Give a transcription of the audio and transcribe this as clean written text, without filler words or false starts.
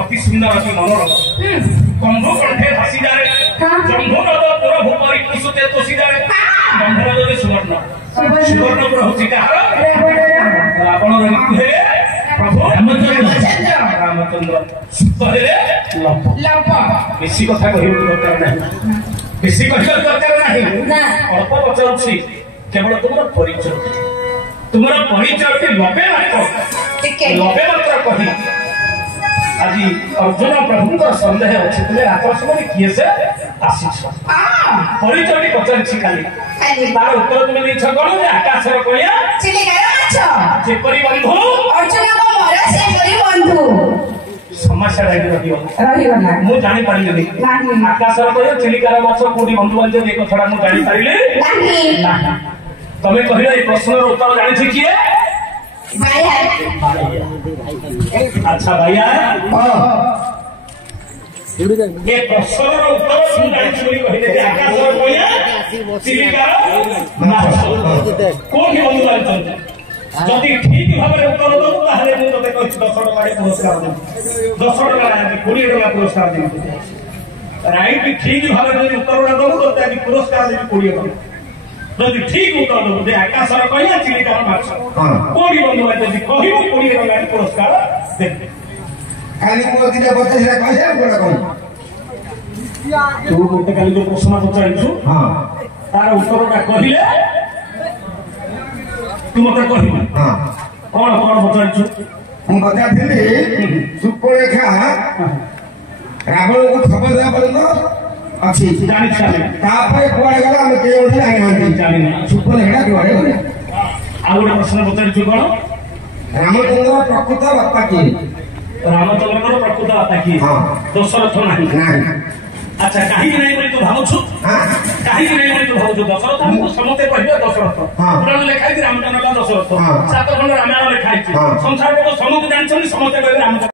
अति सुंदर अति मनोरम कंभु कंठे भासी जाए जम्भू नद पुर भूपरी कुसुते तोसी जाए जम्भू नद सुवर्ण सुवर्ण पुर होची कहार रावण ऋतु हे प्रभु रामचंद्र सुत हे लंप बेसी कथा कहिबो दरकार नाही बेसी कहिबो दरकार नाही अल्प पचाउछि केवल तुमर परिचय के लबे मात्र कही आज अर्जुन प्रभु सन्देह अच्छे तुम आकाशवाणी किए से आसीछ परिचय पचारि खाली तार उत्तर तुम देछ कौन आकाश कहिया जेपरी बंधु अर्जुन बंधु समस्या मुझे जानी पारि आकाश कहिया चिलिकार माछ कोटी बंधु बांध एक कथा मुझे जानी पारि तमें कह प्रश्न उत्तर जानी किए अच्छा भैया ये प्रश्न उत्तर आकाश चिलिकार कौन बंधु जानते जदि ठीक भाव में उत्तर दबू ताहले मु तते कहि 10 टका पुरस्कार देबी 10 टका 20 टका पुरस्कार देबी राइट ठीक भाव में उत्तर दबू तते पुरस्कार देबी 20 टका जदि ठीक उत्तर दबू जे आकाश कहिया चिलिकार माछ कोडी बंधु जदि कहिबो 20 टका पुरस्कार देबी खाली को दिना बच्चा से कहिया कोना कोन तू गोटे काली जो प्रश्न पचारिछु हां तार उत्तरटा कहिले तुम मत कहि हां कौन कौन पचारिछु हम बता देली सुपर्णरेखा रावण को खबर दे बोलनो अछि जानि छाले तापर कोड गला हम के ओठी आनी जानि सुपर्णरेखा कोडे बोले आ गोटे प्रश्न पचारिछु कोन रामचंद्र प्रकृत बापा की रामचंद्र प्रकृत बापा की हां दशरथ नाही अच्छा कहीं नहीं बोली तो भावुछु कहीं नहीं बोली तो भावुछु दशरथ हमको समते कहबे दशरथ पुराण लिखाई रामचंद्र दशरथ 7 खंड रामायण लिखाई संसार को समते जानछन समते कहबे रामचंद्र।